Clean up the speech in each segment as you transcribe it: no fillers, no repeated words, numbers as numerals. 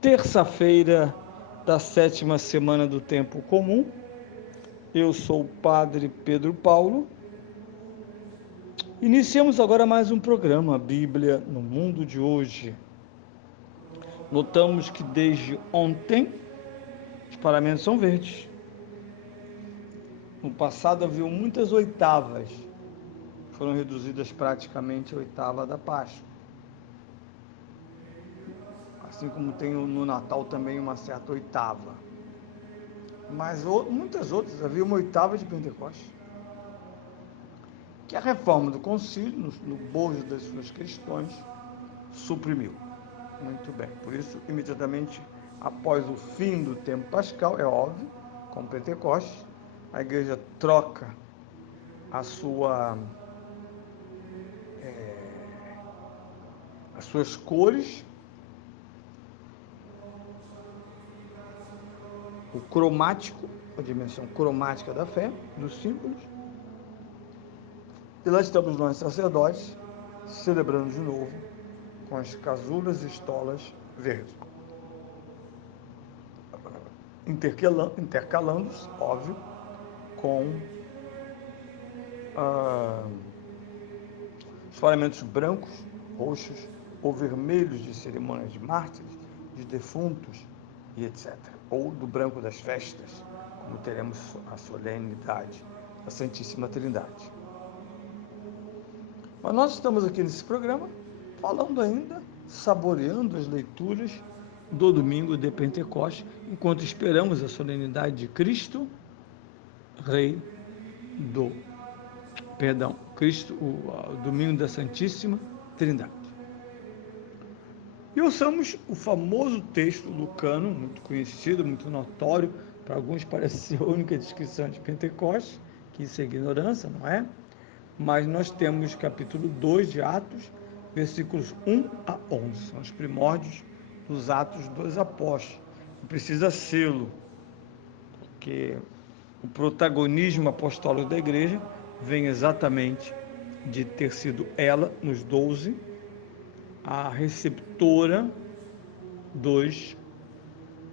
Terça-feira da 7ª semana do Tempo Comum. Eu sou o Padre Pedro Paulo. Iniciamos agora mais um programa Bíblia no Mundo de Hoje. Notamos que desde ontem os paramentos são verdes. No passado havia muitas oitavas, foram reduzidas praticamente a oitava da Páscoa. Assim como tem no Natal também uma certa oitava. Mas muitas outras, havia uma oitava de Pentecostes, que a reforma do concílio, no bojo das suas questões, suprimiu. Muito bem. Por isso, imediatamente após o fim do tempo pascal, é óbvio, com Pentecostes, a igreja troca as suas cores, o cromático, a dimensão cromática da fé, dos símbolos. E lá estamos nós, sacerdotes, celebrando de novo com as casulas e estolas verdes. Intercalando-se, óbvio, com os paramentos brancos, roxos ou vermelhos de cerimônias de mártires, de defuntos e etc. Ou do branco das festas, como teremos a solenidade da Santíssima Trindade. Mas nós estamos aqui nesse programa falando ainda, saboreando as leituras do domingo de Pentecostes, enquanto esperamos a solenidade de Cristo, Rei do Cristo, o domingo da Santíssima Trindade. E ouçamos o famoso texto lucano, muito conhecido, muito notório, para alguns parece ser a única descrição de Pentecostes, que isso é ignorância, não é? Mas nós temos capítulo 2 de Atos, versículos 1 a 11, são os primórdios dos Atos dos Apóstolos. Não precisa sê-lo, porque o protagonismo apostólico da igreja vem exatamente de ter sido ela, nos 12, a receptora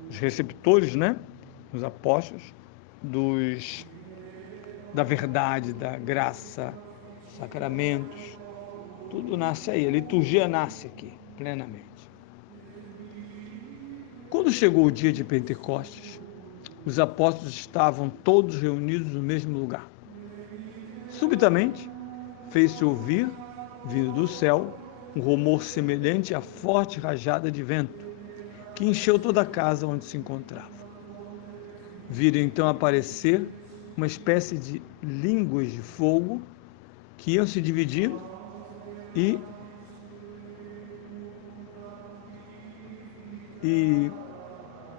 os receptores, né, os apóstolos, da verdade, da graça, sacramentos, tudo nasce aí, a liturgia nasce aqui, plenamente. Quando chegou o dia de Pentecostes, os apóstolos estavam todos reunidos no mesmo lugar. Subitamente, fez-se ouvir, vindo do céu, um rumor semelhante a forte rajada de vento, que encheu toda a casa onde se encontrava. Viram então aparecer uma espécie de línguas de fogo que iam se dividindo e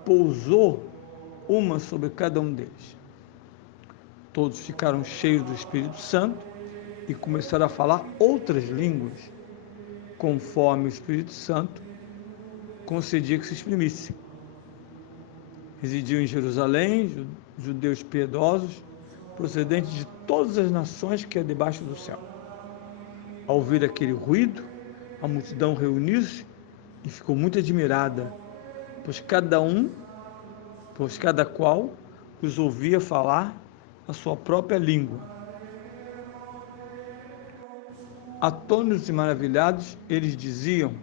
pousou uma sobre cada um deles. Todos ficaram cheios do Espírito Santo e começaram a falar outras línguas, conforme o Espírito Santo concedia que se exprimissem. Residiam em Jerusalém judeus piedosos, procedentes de todas as nações que é debaixo do céu. Ao ouvir aquele ruído, a multidão reuniu-se e ficou muito admirada, pois cada qual os ouvia falar a sua própria língua. Atônitos e maravilhados, eles diziam: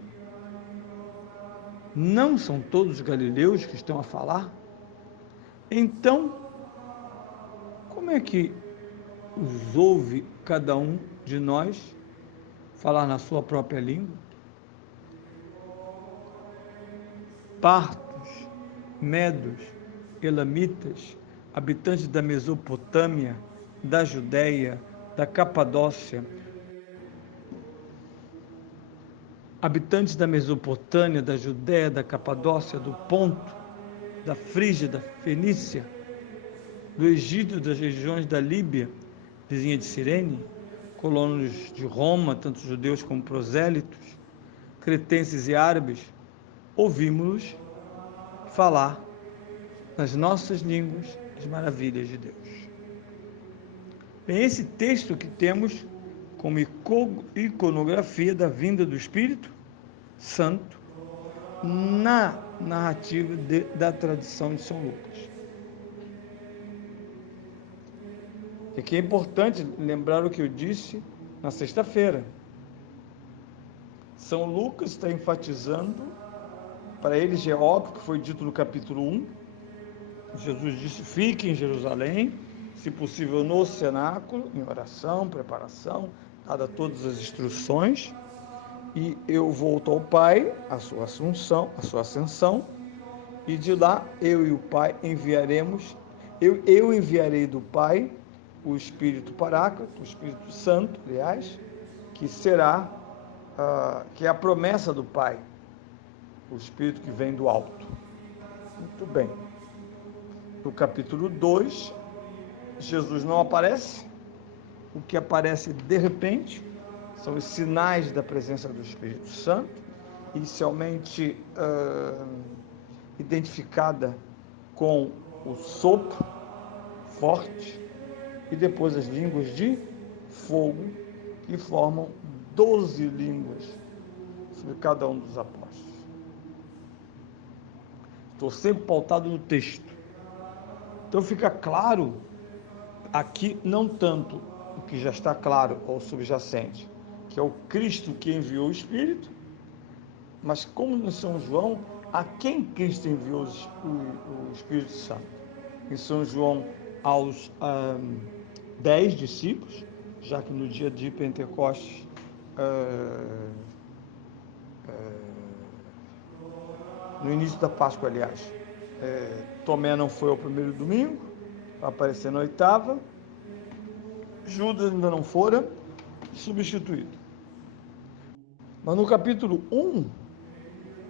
não são todos os galileus que estão a falar? Então, como é que os ouve cada um de nós falar na sua própria língua? Partos, medos, elamitas, habitantes da Mesopotâmia, da Judéia, da Capadócia, habitantes da Mesopotâmia, da Judéia, da Capadócia, do Ponto, da Frígia, da Fenícia, do Egito, das regiões da Líbia, vizinha de Cirene, colonos de Roma, tanto judeus como prosélitos, cretenses e árabes, ouvimos-los falar nas nossas línguas as maravilhas de Deus. Bem, esse texto que temos como iconografia da vinda do Espírito Santo na narrativa da tradição de São Lucas. E aqui é importante lembrar o que eu disse na sexta-feira. São Lucas está enfatizando, para eles é óbvio que foi dito no capítulo 1, Jesus disse: fique em Jerusalém, se possível no cenáculo, em oração, preparação, dada todas as instruções, e eu volto ao Pai, a sua ascensão, e de lá eu e o Pai enviaremos, eu enviarei do Pai o Espírito Paráclito, o Espírito Santo, aliás, que será, que é a promessa do Pai, o Espírito que vem do alto. Muito bem. No capítulo 2, Jesus não aparece, o que aparece de repente são os sinais da presença do Espírito Santo, inicialmente identificada com o sopro forte e depois as línguas de fogo, que formam 12 línguas sobre cada um dos apóstolos. Estou sempre pautado no texto. Então fica claro aqui, não tanto o que já está claro ou subjacente, que é o Cristo que enviou o Espírito, mas como em São João, a quem Cristo enviou o Espírito Santo? Em São João, aos 10 discípulos, já que no dia de Pentecostes, no início da Páscoa, aliás, Tomé não foi ao primeiro domingo, vai aparecer na oitava, Judas ainda não fora substituído. Mas no capítulo 1,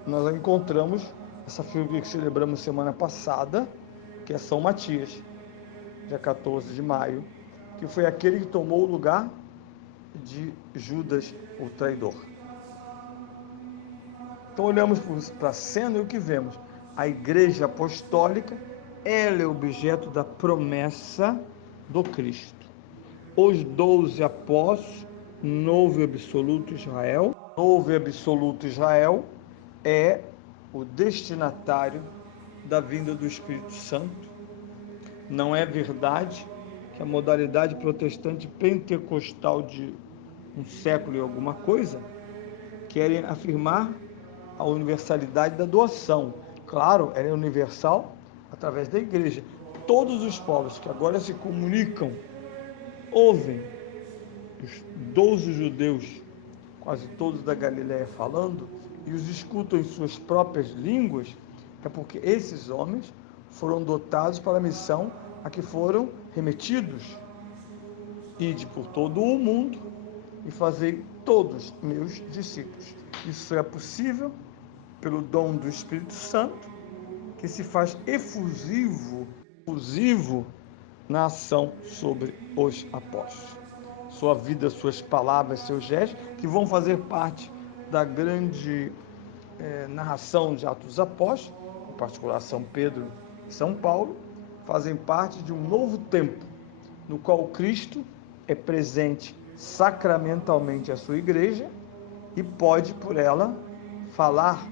nós encontramos essa figura que celebramos semana passada, que é São Matias, dia 14 de maio, que foi aquele que tomou o lugar de Judas, o traidor. Então olhamos para a cena e o que vemos? A Igreja Apostólica, ela é objeto da promessa do Cristo. Os 12 apóstolos, novo e absoluto Israel. Novo e absoluto Israel é o destinatário da vinda do Espírito Santo. Não é verdade que a modalidade protestante pentecostal de um século e alguma coisa querem afirmar a universalidade da doação. Claro, ela é universal através da igreja. Todos os povos que agora se comunicam, ouvem os 12 judeus, quase todos da Galiléia falando, e os escutam em suas próprias línguas, é porque esses homens foram dotados para a missão a que foram remetidos. Ide por todo o mundo e fazei todos meus discípulos. Isso é possível pelo dom do Espírito Santo, que se faz efusivo na ação sobre os apóstolos. Sua vida, suas palavras, seus gestos, que vão fazer parte da grande narração de Atos dos Apóstolos, em particular São Pedro e São Paulo, fazem parte de um novo tempo, no qual Cristo é presente sacramentalmente à sua igreja e pode, por ela, falar,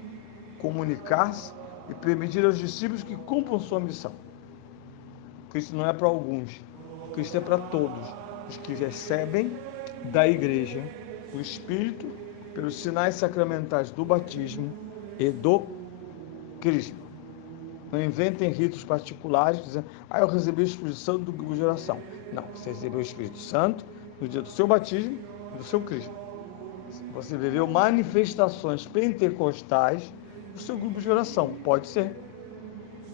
comunicar-se e permitir aos discípulos que cumpram sua missão. Cristo não é para alguns, Cristo é para todos os que recebem da igreja o Espírito pelos sinais sacramentais do batismo e do crisma. Não inventem ritos particulares, dizendo, eu recebi o Espírito Santo do grupo de oração. Não, você recebeu o Espírito Santo no dia do seu batismo e do seu crisma. Você viveu manifestações pentecostais do seu grupo de oração. Pode ser.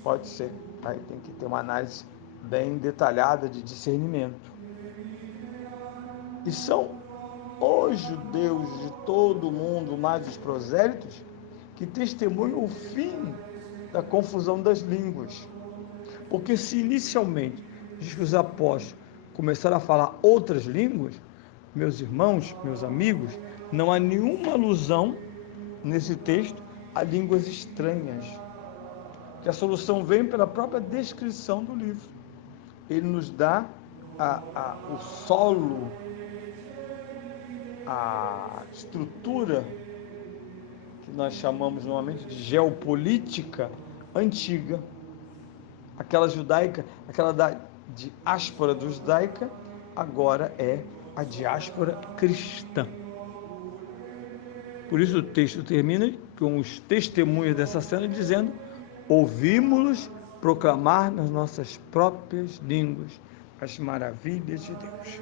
Pode ser. Aí tem que ter uma análise bem detalhada de discernimento. E são os judeus de todo o mundo, mais os prosélitos, que testemunham o fim da confusão das línguas. Porque se inicialmente diz que os apóstolos começaram a falar outras línguas, meus irmãos, meus amigos, não há nenhuma alusão nesse texto a línguas estranhas. Que a solução vem pela própria descrição do livro. Ele nos dá o solo, a estrutura que nós chamamos normalmente de geopolítica antiga, aquela judaica, aquela da diáspora do judaica, agora é a diáspora cristã. Por isso o texto termina com os testemunhos dessa cena dizendo: ouvimos-los proclamar nas nossas próprias línguas as maravilhas de Deus.